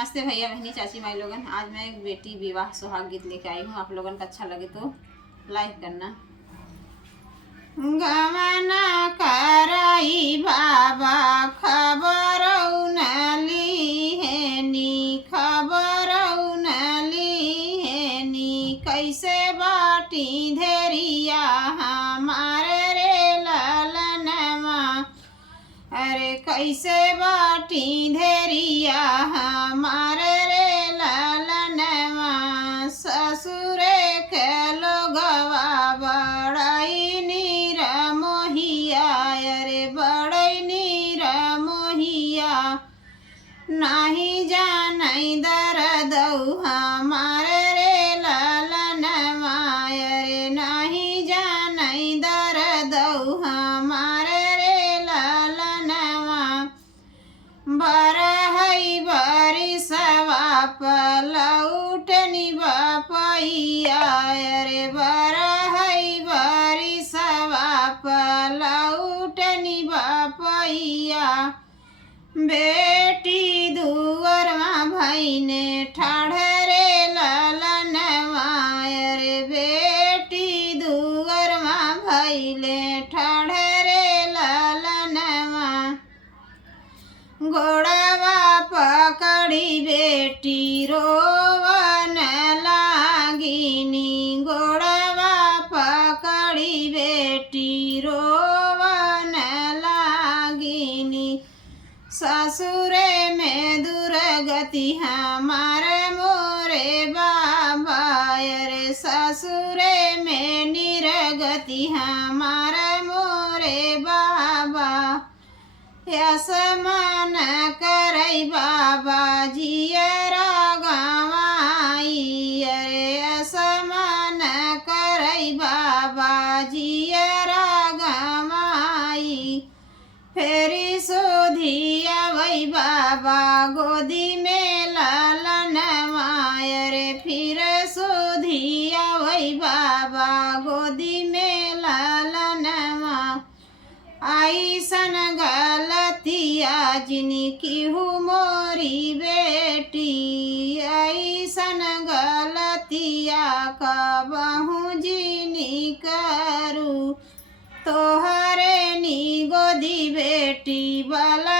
नमस्ते भैया बहनी चाची माई लोगन। आज मैं एक बेटी विवाह सुहाग गीत लेके आई हूँ। आप लोगन का अच्छा लगे तो लाइक करना। गमना कराई बाबा खबर उनली है नी, खबर उनली है नी, कैसे बाटी धेरिया हमारे रे ललनमा। अरे कैसे बाटी धेरिया हमारे रे ललनमा, ससुरे के लोगवा बड़ई नीर मोहिया। अरे बड़ई नीर मोहिया, नहीं जानई दर्द हमारे रे ललनमा। अरे नहीं जानई दर्द हमारे बरहई बरिसवा पलौटनी बपैया। अरे बरहई बरिसवा पलौटनी बपैया, बेटी दुअरमा भैने ठाढ़रे ललनवा। अरे बेटी दुअरमा भैले ठाढ़रे ललनवा, गोड़वा पकड़ी बेटी रोवन लागिनी। गोड़वा पकड़ी बेटी रोवन लागिनी, ससुरे में दुर्गति हमारे मोरे बाबा। अरे ससुरे में निरगति हमारे मोरे बाबा, यसमान करई बाबा जियरा गवाई। अरे यसमान करई बाबा जियरा गवाई, फेरी सोधी आवई बाबा गोदी में ललनवा। अरे फिर सोधी आवई बाबा गोदी में ललनवा, ऐसन गलतिया जिनकी हूँ मोरी बेटी। ऐसन गलतिया कबहू जिनी करू, तोहरे नी गोदी बेटी वाला